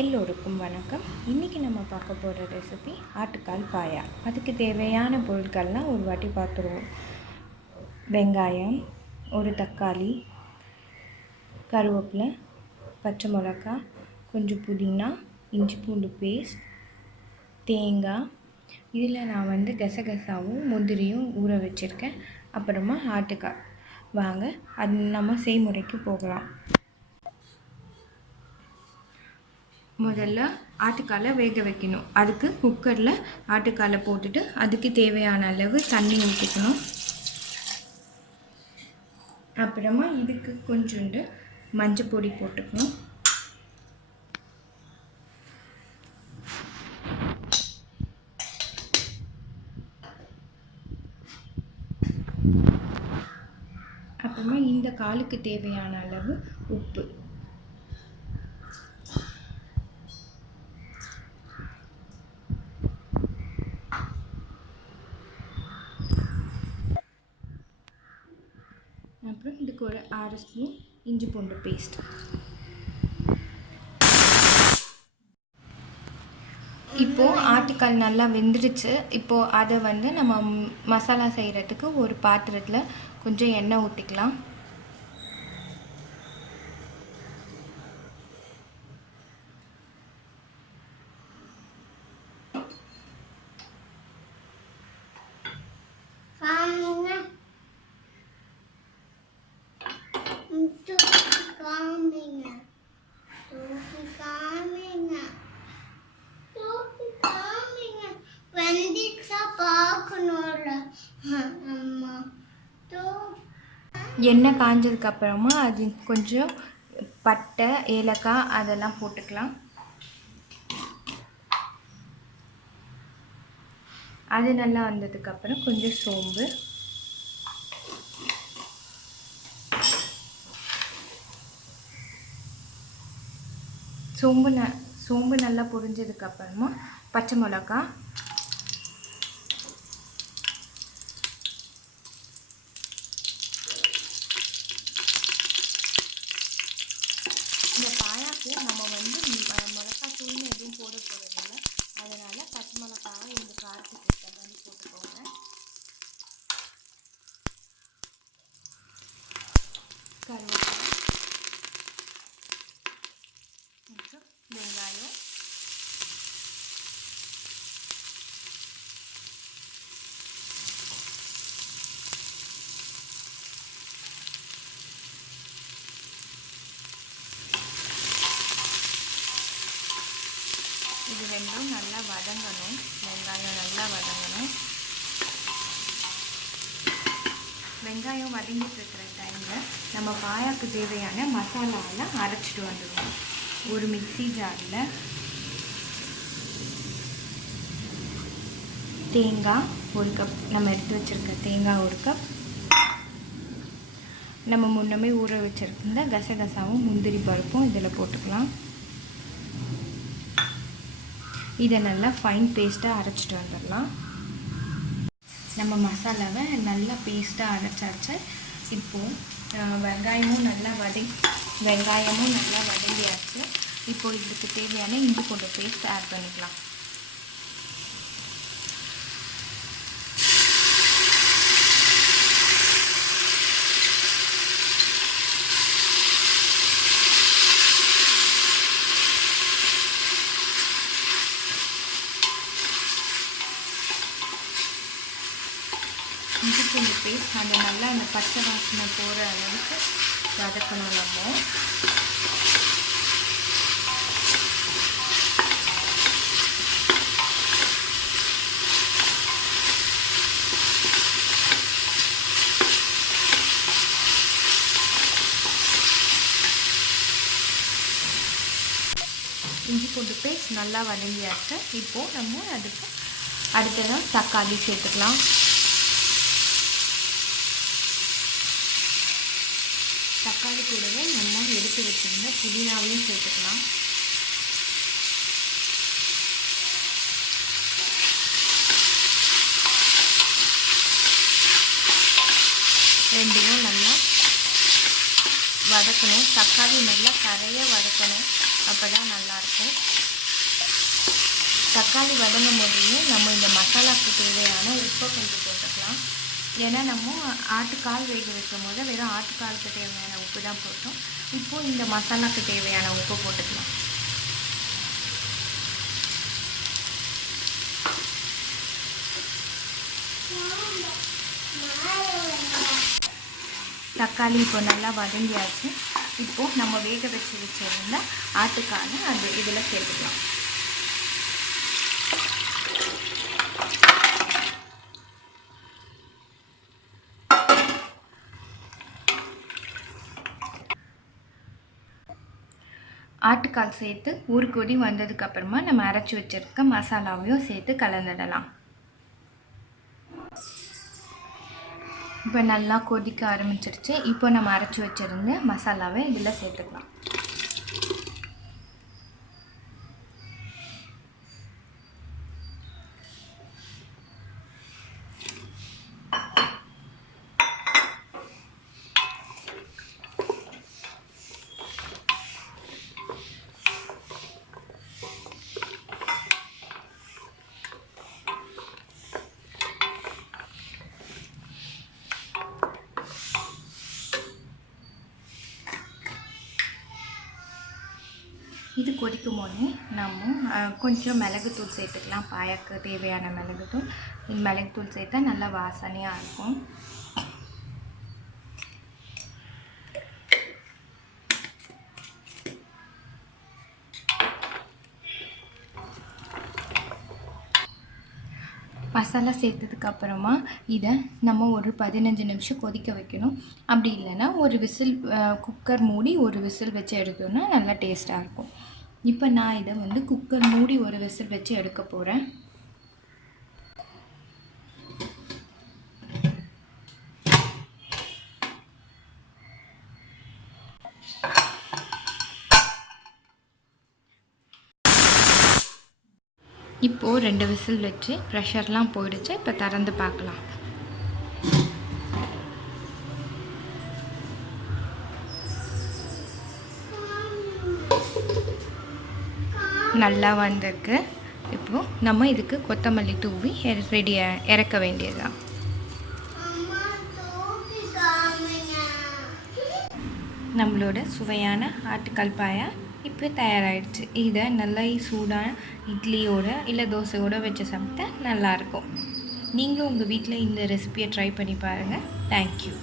எல்லோருக்கும் வணக்கம். இன்றைக்கி நம்ம பார்க்க போகிற ரெசிபி ஆட்டுக்கால் பாயா. அதுக்கு தேவையான பொருட்கள்லாம் ஒரு வாட்டி பார்த்துருவோம். வெங்காயம், ஒரு தக்காளி, கருவேப்பிலை, பச்சை மிளகாய், கொஞ்சம் புதினா, இஞ்சி பூண்டு பேஸ்ட், தேங்காய். இதில் நான் கசகசாவும் முந்திரியும் ஊற வச்சுருக்கேன். அப்புறமா ஆட்டுக்கால். வாங்க அது நம்ம செய்முறைக்கு போகலாம். முதல்ல ஆட்டுக்காலை வேக வைக்கணும். அதுக்கு குக்கரில் ஆட்டுக்காலை போட்டுட்டு அதுக்கு தேவையான அளவு தண்ணி ஊற்றிக்கணும். அப்புறமா இதுக்கு கொஞ்சோண்டு மஞ்சள் பொடி போட்டுக்கணும். அப்புறமா இந்த காலுக்கு தேவையான அளவு உப்பு. அப்புறம் இதுக்கு ஒரு 6 ஸ்பூன் இஞ்சி பூண்டு பேஸ்ட். இப்போது ஆட்டுக்கால் நல்லா வெந்துடுச்சு. இப்போது அதை நம்ம மசாலா செய்கிறதுக்கு ஒரு பாத்திரத்தில் கொஞ்சம் எண்ணெய் ஊற்றிக்கலாம். எண்ணெய் காஞ்சதுக்கப்புறமா அது கொஞ்சம் பட்டை, ஏலக்காய் அதெல்லாம் போட்டுக்கலாம். அது நல்லா வந்ததுக்கப்புறம் கொஞ்சம் சோம்பு, சோம்பு நல்லா பொரிஞ்சதுக்கப்புறமா பச்சை மிளகாய், இந்த பாயாக்கு நம்ம மிளகாய் தூள் எதுவும் போட போகிறதில்ல. அதனால் பச்சை மிளகாவை இந்த காரத்துக்கு ஏற்ற மாதிரி போட்டுக்கோங்க. கருவேப்பிலை, மற்றும் வெங்காயம், இது ரெண்டும் நல்லா வதங்கணும். வெங்காயம் நல்லா வதங்கணும். வெங்காயம் வதங்கிட்டு இருக்கிற டைமில் நம்ம பாயாக்கு தேவையான மசாலாவெல்லாம் அரைச்சிட்டு வந்துடுவோம். ஒரு மிக்ஸி ஜாரில் தேங்காய் 1 கப், நம்ம எடுத்து வச்சுருக்க தேங்காய் 1 கப், நம்ம முன்னமே ஊற வச்சுருந்த கசகசாவும் முந்திரி பருப்பும் இதில் போட்டுக்கலாம். இதை நல்லா ஃபைன் பேஸ்ட்டாக அரைச்சிட்டு வந்துடலாம். நம்ம மசாலாவை நல்லா பேஸ்ட்டாக அரைச்சாச்சு. இப்போது வெங்காயமும் நல்லா வதங்கியாச்சு. இப்போது இதுக்கு தேவையான இஞ்சி பூண்டு பேஸ்ட் ஆட் பண்ணிக்கலாம். இஞ்சி பூண்டு பேஸ்ட் நல்லா அந்த பச்சை வாசனை போகிற அளவுக்கு வதக்கணும். நம்ம இஞ்சி பூண்டு பேஸ்ட் நல்லா வதங்கியாச்சு. இப்போது நம்ம அதுக்கு அடுத்ததான் தக்காளி சேர்த்துக்கலாம். தக்காளி கூடவே நம்ம எடுத்து வச்சுருந்த புதினாவையும் சேர்த்துக்கலாம். ரெண்டையும் நல்லா வதக்கணும். தக்காளி நல்லா கரையாக வதக்கணும். அப்போ தான் நல்லாயிருக்கும். தக்காளி வதங்கும் போதே நம்ம இந்த மசாலாவுக்கு தேவையான உப்பை கொஞ்சம் போட்டுக்கலாம். ஏன்னா நம்ம ஆட்டுக்கால் வேக வைக்கும் போது வெறும் ஆட்டுக்காலுக்கு தேவையான உப்பு தான் போட்டோம். இப்போது இந்த மசாலாவுக்கு தேவையான உப்பு போட்டுக்கலாம். தக்காளி இப்போ நல்லா வதங்கியாச்சு. இப்போது நம்ம வேக வச்சிருந்த ஆட்டுக்காலை அது இதில் சேர்த்துக்கலாம். ஆட்டுக்கால் சேர்த்து ஒரு கொதி வந்ததுக்கப்புறமா நம்ம அரைச்சி வச்சுருக்க மசாலாவையும் சேர்த்து கலந்துடலாம். இப்போ நல்லா கொதிக்க ஆரம்பிச்சிருச்சு. இப்போ நம்ம அரைச்சி வச்சுருந்த மசாலாவை இதில் சேர்த்துக்கலாம். இது கொதிக்கும் போதே நம்ம கொஞ்சம் மிளகுத்தூள் சேர்த்துக்கலாம். பாயாக்கு தேவையான மிளகுத்தூள். இந்த மிளகுத்தூள் சேர்த்தா நல்லா வாசனையாக இருக்கும். மசாலா சேர்த்ததுக்கப்புறமா இதை நம்ம ஒரு 15 நிமிஷம் கொதிக்க வைக்கணும். அப்படி இல்லைன்னா ஒரு விசில் குக்கர் மூடி ஒரு விசில் வச்சு எடுத்தோன்னா நல்லா டேஸ்ட்டாக இருக்கும். இப்போ நான் இதை வந்து குக்கர் மூடி ஒரு விசில் வச்சு எடுக்க போகிறேன். இப்போது 2 விசில் வச்சு ப்ரெஷர்லாம் போயிடுச்சு. இப்போ திறந்து பார்க்கலாம். நல்லா வந்திருக்கு. இப்போது நம்ம இதுக்கு கொத்தமல்லி தூவி இறக்க வேண்டியதுதான். நம்மளோட சுவையான ஆட்டுக்கால் பாயா இப்போ தயாராகிடுச்சு. இதை நல்லா சூடான இட்லியோட இல்லை தோசையோடு வச்சு சாப்பிட்டா நல்லாயிருக்கும். நீங்கள் உங்கள் வீட்டில் இந்த ரெசிபியை ட்ரை பண்ணி பாருங்கள். தேங்க்யூ.